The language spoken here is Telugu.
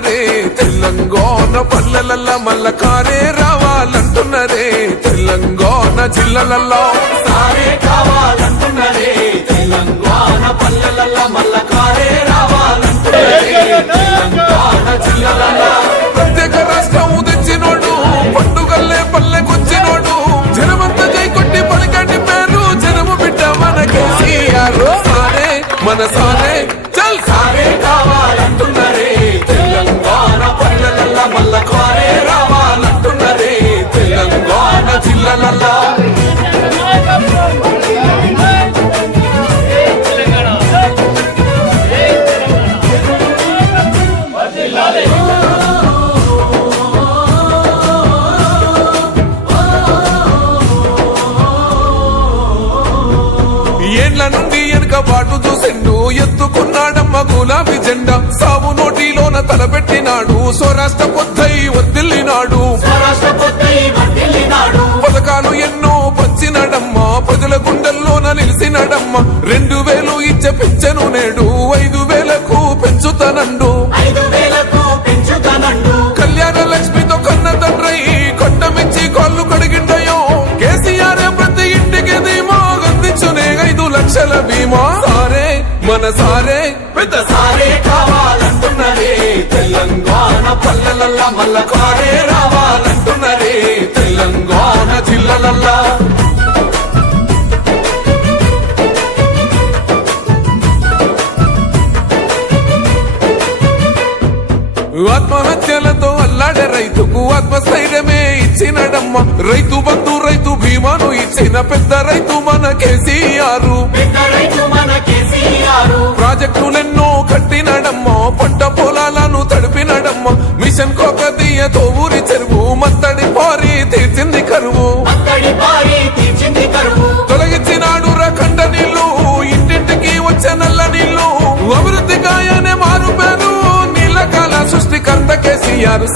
రావాలంటున్నరే తెలంగాణ పల్లెలల్లా మల్ల కారే రావాలంటున్నరే తెలంగాణ జిల్లాలల్లో సారే కావాలంటున్నరే తెలంగాణ పల్లెలల్లా మల్ల కారే రావాలంటున్నరే తెలంగాణ జిల్లాలల్లో ప్రత్యేక రాష్ట్రం తెచ్చినోడు పండుగల్లే పల్లెకొచ్చినోడు జనమంతా జై కొట్టి పలికండి పేరు జనము బిడ్డ మన కేసీఆర్ సారే మన సారే చల్ సారే కావాలంటున్నరే తెలంగాణ పల్లెలల్లా మల్ల కారే రావాలంటున్నరే తెలంగాణ జిల్లాలల్లో ఏండ్ల నుండి వెనుక బాటు చూసిండు ఎత్తుకున్నాడమ్మ గులాబీ జెండా సాగు నోటిలోన తలపెట్టినాడు స్వరాష్ట్ర పొద్దై వర్దిల్లినాడు పథకాలు ఎన్నో పంచినాడమ్మ ప్రజల గుండెల్లోన నిలిచినాడమ్మ 2000 ఇచ్చే పెంచెను నేడు 5000కు పెంచుతానండు కళ్యాణ లక్ష్మితో కన్న తండ్రై కొట్టమిచ్చి కాళ్ళు కడిగిండయో కేసీఆర్ ప్రతి ఇంటికి ధీమా అందించునే 5 లక్షల బీమా సారే మన సారే పెద్ద సారే కావాలంటున్నరే తెలంగాణ పల్లెలల్లా మల్ల కారే రావాలంటున్నరే తెలంగాణ జిల్లాలల్లా ఆత్మహత్యలతో అల్లాడే రైతుకు ఆత్మస్థైర్యమే ఇచ్చినడమ్మ రైతు బంధు రైతు బీమాను ఇచ్చిన పెద్ద రైతు మన కేసీఆర్ ప్రాజెక్టులెన్నో కట్టినడమ్మ పంట పొలాలను తడిపినడమ్మ మిషన్ కోకతీయతో ఊరి చెరువు మత్తడి పారి తీర్చింది కరువు తొలగించినాడు రకండ నీళ్లు ఇంటింటికి వచ్చే నల్ల నీళ్లు అభివృద్ధి గాయనే మారు పేరు నీళ్ళకాల సృష్టికర్త కేసీఆర్